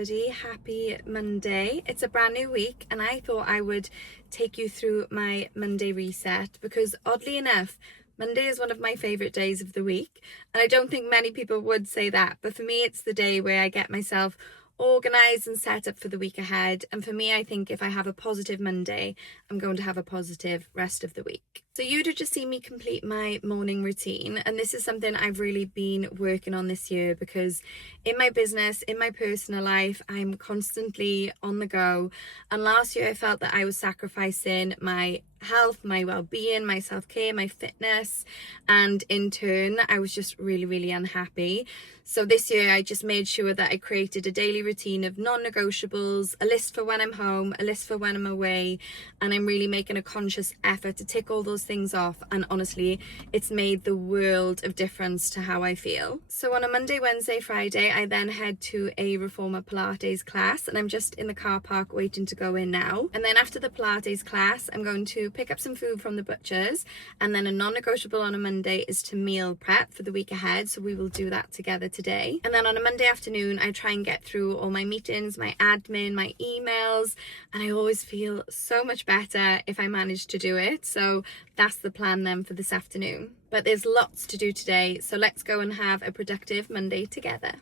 everybody, happy Monday. It's a brand new week and I thought I would take you through my Monday reset because oddly enough, Monday is one of my favourite days of the week, and I don't think many people would say that, but for me it's the day where I get myself organised and set up for the week ahead. And for me, I think if I have a positive Monday, I'm going to have a positive rest of the week. So you'd have just seen me complete my morning routine, and this is something I've really been working on this year because in my business, in my personal life, I'm constantly on the go, and last year I felt that I was sacrificing my health, my well-being, my self-care, my fitness, and in turn I was just really unhappy. So this year I just made sure that I created a daily routine of non-negotiables, a list for when I'm home, a list for when I'm away, and I'm really making a conscious effort to tick all those things off, and honestly it's made the world of difference to how I feel. So on a Monday, Wednesday, Friday I then head to a reformer Pilates class, and I'm just in the car park waiting to go in now. And then after the Pilates class I'm going to pick up some food from the butcher's, and then a non-negotiable on a Monday is to meal prep for the week ahead, so we will do that together today. And then on a Monday afternoon I try and get through all my meetings, my admin, my emails, and I always feel so much better if I manage to do it. So that's the plan then for this afternoon. But there's lots to do today, so let's go and have a productive Monday together.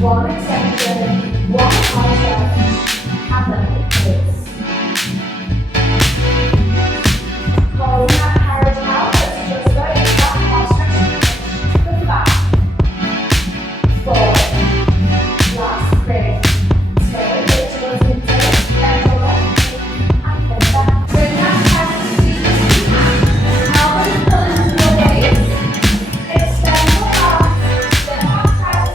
One extension, one contrast, and then it is. Calling that carriage out, let's just go into that cross-stretch to the back. Forward. Last breath. Slowly lift towards the tail, bend your left knee, and then back. Bring that chest to the back. Elbows pull into your waist. Extend your arms, then up chest.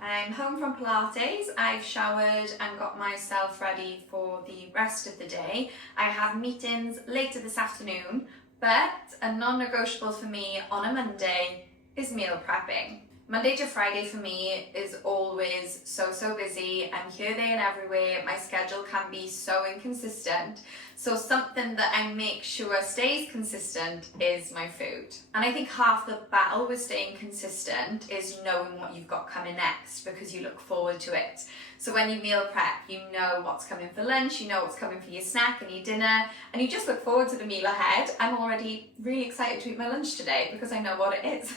I'm home from Pilates. I've showered and got myself ready for the rest of the day. I have meetings later this afternoon, but a non-negotiable for me on a Monday is meal prepping. Monday to Friday for me is always so busy. I'm here, there and everywhere. My schedule can be so inconsistent. So something that I make sure stays consistent is my food. And I think half the battle with staying consistent is knowing what you've got coming next, because you look forward to it. So when you meal prep, you know what's coming for lunch, you know what's coming for your snack and your dinner, and you just look forward to the meal ahead. I'm already really excited to eat my lunch today because I know what it is.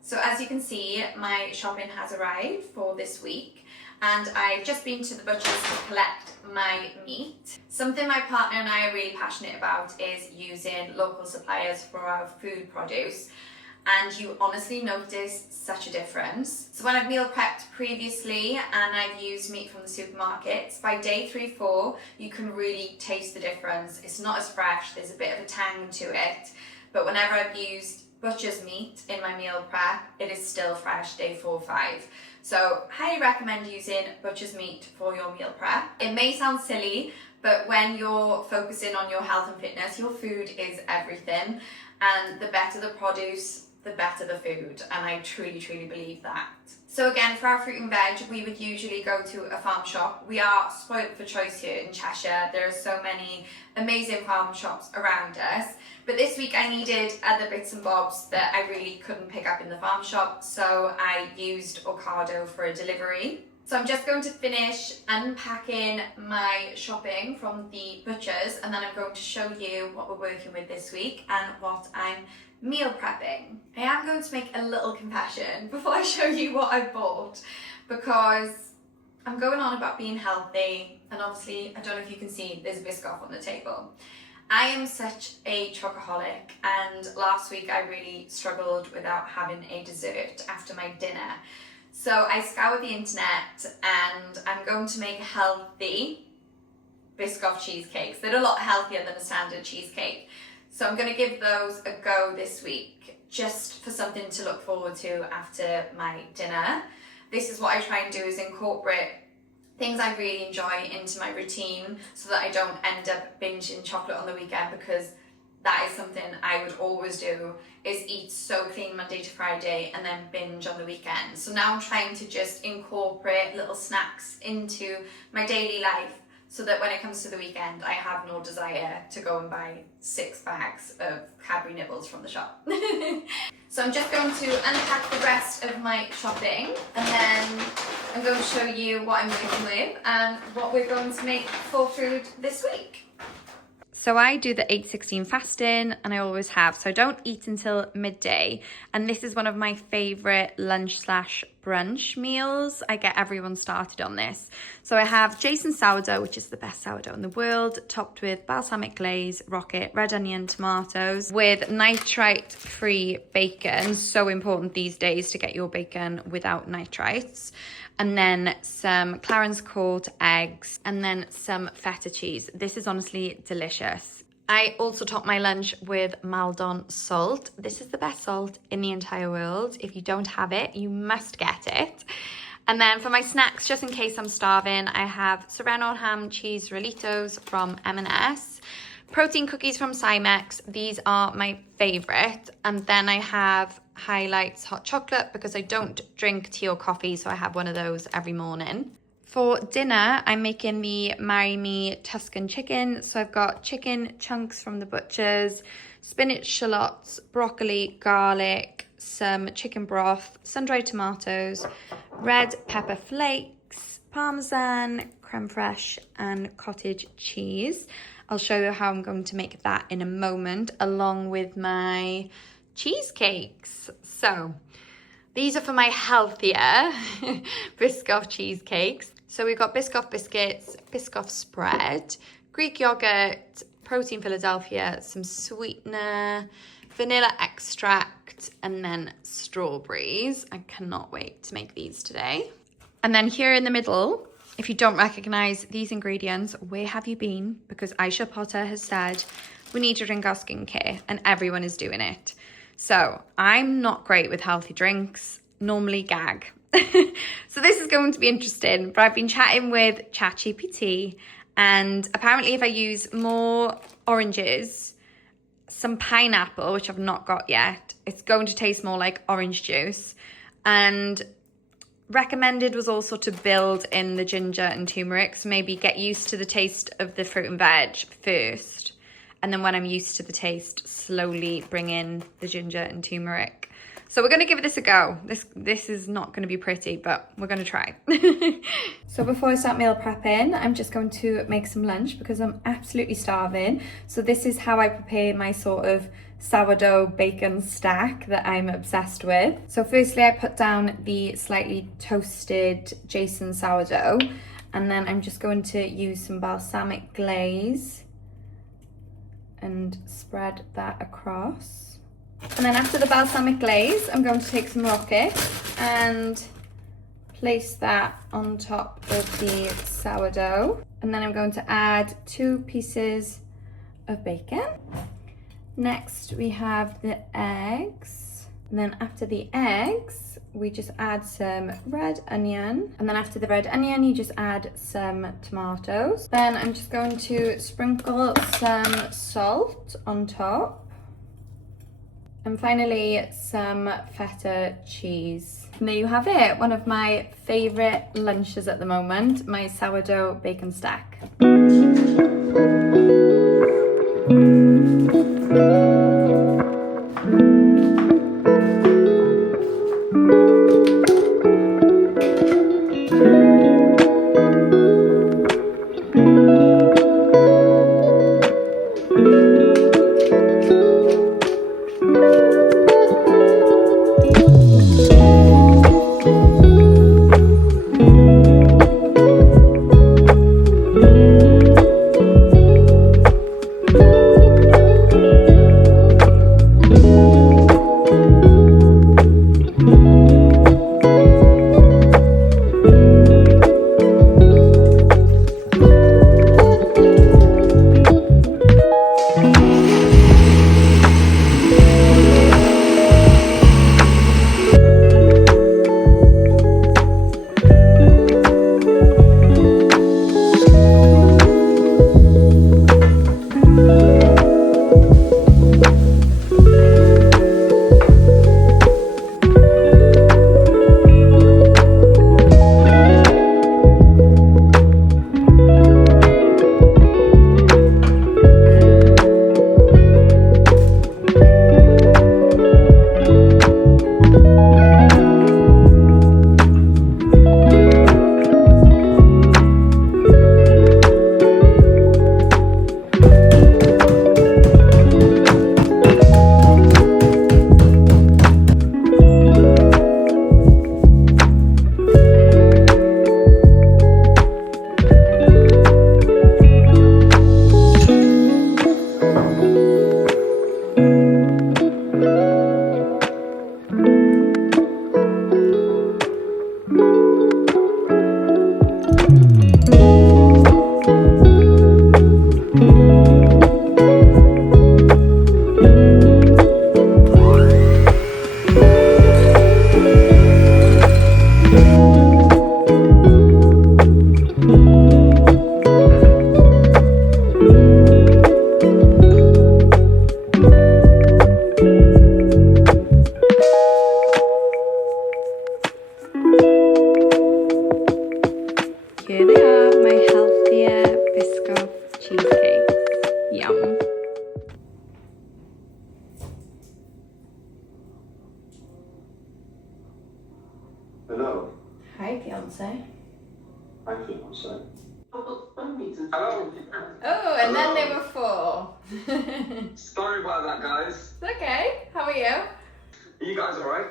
So as you can see, my shopping has arrived for this week, and I've just been to the butcher's to collect my meat. Something my partner and I are really passionate about is using local suppliers for our food produce. and you honestly notice such a difference. So when I've meal prepped previously and I've used meat from the supermarkets, by day 3-4 you can really taste the difference. It's not as fresh, there's a bit of a tang to it, but whenever I've used butcher's meat in my meal prep, it is still fresh day 4-5. So highly recommend using butcher's meat for your meal prep. It may sound silly, but when you're focusing on your health and fitness, your food is everything. And the better the produce, the better the food. And I truly, truly believe that. So again, for our fruit and veg, we would usually go to a farm shop. We are spoiled for choice here in Cheshire. There are so many amazing farm shops around us. But this week I needed other bits and bobs that I really couldn't pick up in the farm shop. So I used Ocado for a delivery. So I'm just going to finish unpacking my shopping from the butchers, and then I'm going to show you what we're working with this week and what I'm meal prepping. I am going to make a little confession before I show you what I bought, because I'm going on about being healthy, and obviously I don't know if you can see there's a biscoff on the table. I am such a chocoholic, and last week I really struggled without having a dessert after my dinner. So I scoured the internet and I'm going to make healthy biscoff cheesecakes. They're a lot healthier than a standard cheesecake. So I'm going to give those a go this week, just for something to look forward to after my dinner. This is what I try and do, is incorporate things I really enjoy into my routine so that I don't end up binging chocolate on the weekend, because that is something I would always do, is eat so clean Monday to Friday and then binge on the weekend. So now I'm trying to just incorporate little snacks into my daily life so that when it comes to the weekend, I have no desire to go and buy 6 bags of Cadbury nibbles from the shop. So I'm just going to unpack the rest of my shopping, and then I'm going to show you what I'm working with and what we're going to make for food this week. So I do the 8-16 fasting, and I always have. So I don't eat until midday. And this is one of my favourite lunch/brunch meals. I get everyone started on this. So I have Jason's sourdough, which is the best sourdough in the world, topped with balsamic glaze, rocket, red onion, tomatoes, with nitrite-free bacon. So important these days to get your bacon without nitrites. And then some Clarence Court eggs, and then some feta cheese. This is honestly delicious. I also top my lunch with Maldon salt. This is the best salt in the entire world. If you don't have it, you must get it. And then for my snacks, just in case I'm starving, I have serrano ham cheese rollitos from M&S, protein cookies from Cymex. These are my favourite. And then I have Highlights hot chocolate, because I don't drink tea or coffee, so I have one of those every morning. For dinner, I'm making the Marry Me Tuscan chicken. So I've got chicken chunks from the butchers, spinach, shallots, broccoli, garlic, some chicken broth, sun-dried tomatoes, red pepper flakes, parmesan, crème fraîche, and cottage cheese. I'll show you how I'm going to make that in a moment, along with my cheesecakes. So these are for my healthier biscoff cheesecakes. So we've got biscoff biscuits, biscoff spread, Greek yogurt, protein Philadelphia, some sweetener, vanilla extract, and then strawberries. I cannot wait to make these today. And then here in the middle, if you don't recognize these ingredients, where have you been? Because Aisha Potter has said we need to drink our skincare, and everyone is doing it. So I'm not great with healthy drinks, normally gag. So this is going to be interesting, but I've been chatting with ChatGPT, and apparently if I use more oranges, some pineapple, which I've not got yet, it's going to taste more like orange juice. And recommended was also to build in the ginger and turmeric, so maybe get used to the taste of the fruit and veg first. And then when I'm used to the taste, slowly bring in the ginger and turmeric. So we're going to give this a go. This is not going to be pretty, but we're going to try. So before I start meal prepping, I'm just going to make some lunch because I'm absolutely starving. So this is how I prepare my sort of sourdough bacon stack that I'm obsessed with. So firstly, I put down the slightly toasted Jason sourdough, and then I'm just going to use some balsamic glaze and spread that across. And then after the balsamic glaze, I'm going to take some rocket and place that on top of the sourdough. And then I'm going to add 2 pieces of bacon. Next, we have the eggs. And then after the eggs, we just add some red onion, and then after the red onion you just add some tomatoes. Then I'm just going to sprinkle some salt on top, and finally some feta cheese. And there you have it, one of my favourite lunches at the moment, my sourdough bacon stack. Here they are, my healthier biscoff cheesecakes. Yum. Hello. Hi, fiance. Hi, fiance. Hello. Oh, and then they were full. Sorry about that, guys. It's okay. How are you? Are you guys alright?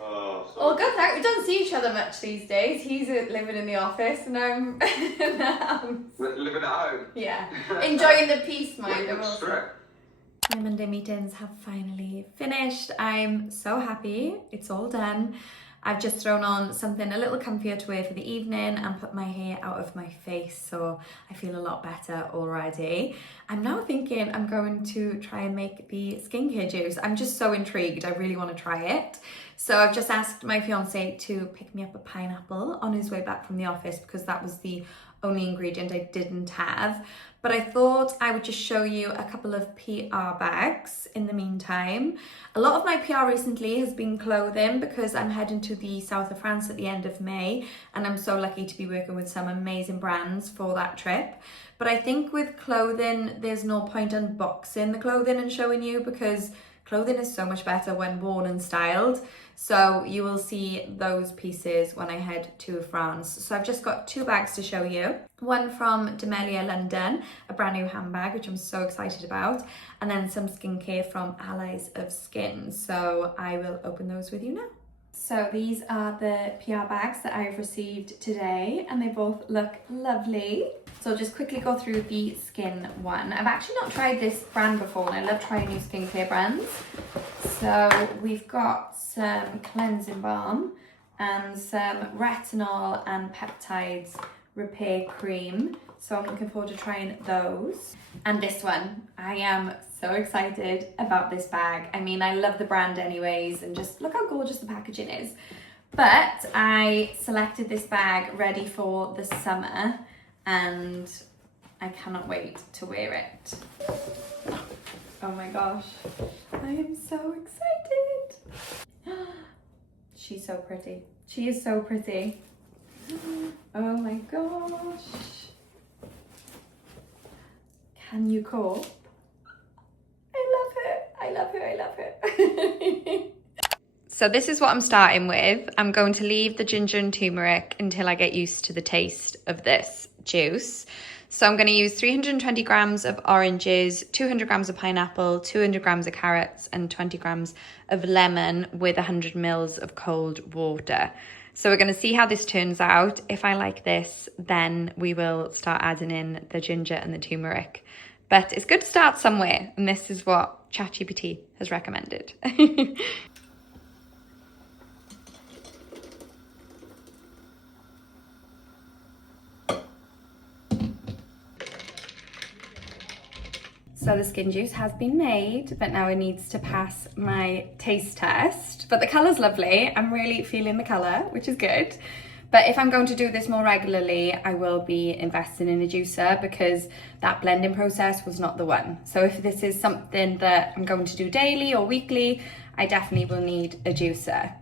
Well, good. Thanks. We don't see each other much these days. He's living in the office, and I'm in the house. Living at home. Yeah, enjoying the peace, mind. Wait, what's straight? My Monday meetings have finally finished. I'm so happy. It's all done. I've just thrown on something a little comfier to wear for the evening and put my hair out of my face, so I feel a lot better already. I'm now thinking I'm going to try and make the skincare juice. I'm just so intrigued. I really want to try it. So I've just asked my fiance to pick me up a pineapple on his way back from the office because that was the only ingredient I didn't have. But I thought I would just show you a couple of PR bags in the meantime. A lot of my PR recently has been clothing because I'm heading to the south of France at the end of May, and I'm so lucky to be working with some amazing brands for that trip. But I think with clothing, there's no point unboxing the clothing and showing you because clothing is so much better when worn and styled. So you will see those pieces when I head to France. So I've just got two bags to show you. One from Demelia London, a brand new handbag, which I'm so excited about. And then some skincare from Allies of Skin. So I will open those with you now. So these are the PR bags that I've received today, and they both look lovely. So I'll just quickly go through the skin one. I've actually not tried this brand before, and I love trying new skincare brands. So we've got some cleansing balm and some retinol and peptides repair cream. So I'm looking forward to trying those. And this one, I am so excited about this bag. I mean, I love the brand anyways, and just look how gorgeous the packaging is. But I selected this bag ready for the summer and I cannot wait to wear it. Oh my gosh, I am so excited. She's so pretty. She is so pretty. Oh my gosh. Can you cope? I love her, I love her, I love her. So this is what I'm starting with. I'm going to leave the ginger and turmeric until I get used to the taste of this juice. So I'm going to use 320 grams of oranges, 200 grams of pineapple, 200 grams of carrots, and 20 grams of lemon with 100 mils of cold water. So we're going to see how this turns out. If I like this, then we will start adding in the ginger and the turmeric. But it's good to start somewhere, and this is what ChatGPT has recommended. So the skin juice has been made, but now it needs to pass my taste test. But the colour's lovely. I'm really feeling the colour, which is good. But if I'm going to do this more regularly, I will be investing in a juicer because that blending process was not the one. So if this is something that I'm going to do daily or weekly, I definitely will need a juicer.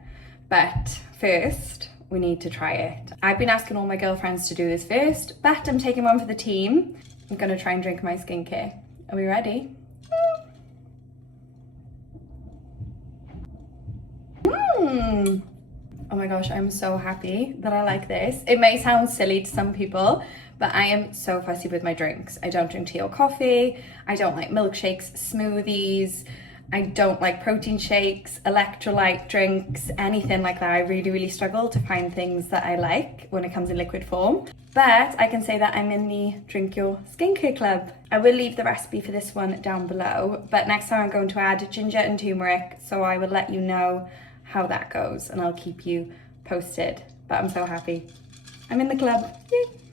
But first, we need to try it. I've been asking all my girlfriends to do this first, but I'm taking one for the team. I'm gonna try and drink my skincare. Are we ready? Oh my gosh, I'm so happy that I like this. It may sound silly to some people, but I am so fussy with my drinks. I don't drink tea or coffee. I don't like milkshakes, smoothies. I don't like protein shakes, electrolyte drinks, anything like that. I really, really struggle to find things that I like when it comes in liquid form. But I can say that I'm in the Drink Your Skincare Club. I will leave the recipe for this one down below, but next time I'm going to add ginger and turmeric, so I will let you know how that goes and I'll keep you posted. But I'm so happy. I'm in the club.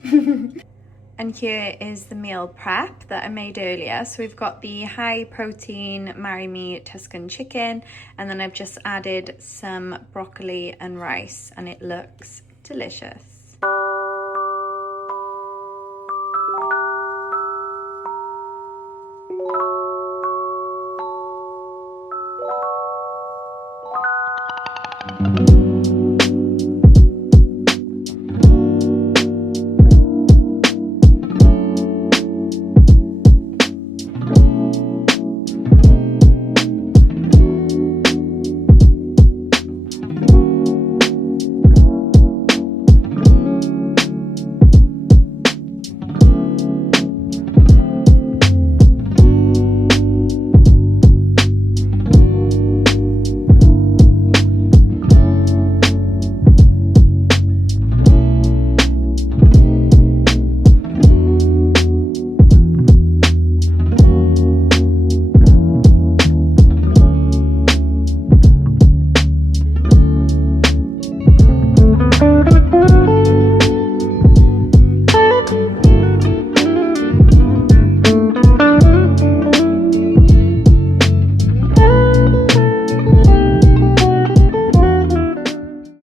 Yay! And here is the meal prep that I made earlier. So we've got the high protein marry me Tuscan chicken, and then I've just added some broccoli and rice, and it looks delicious.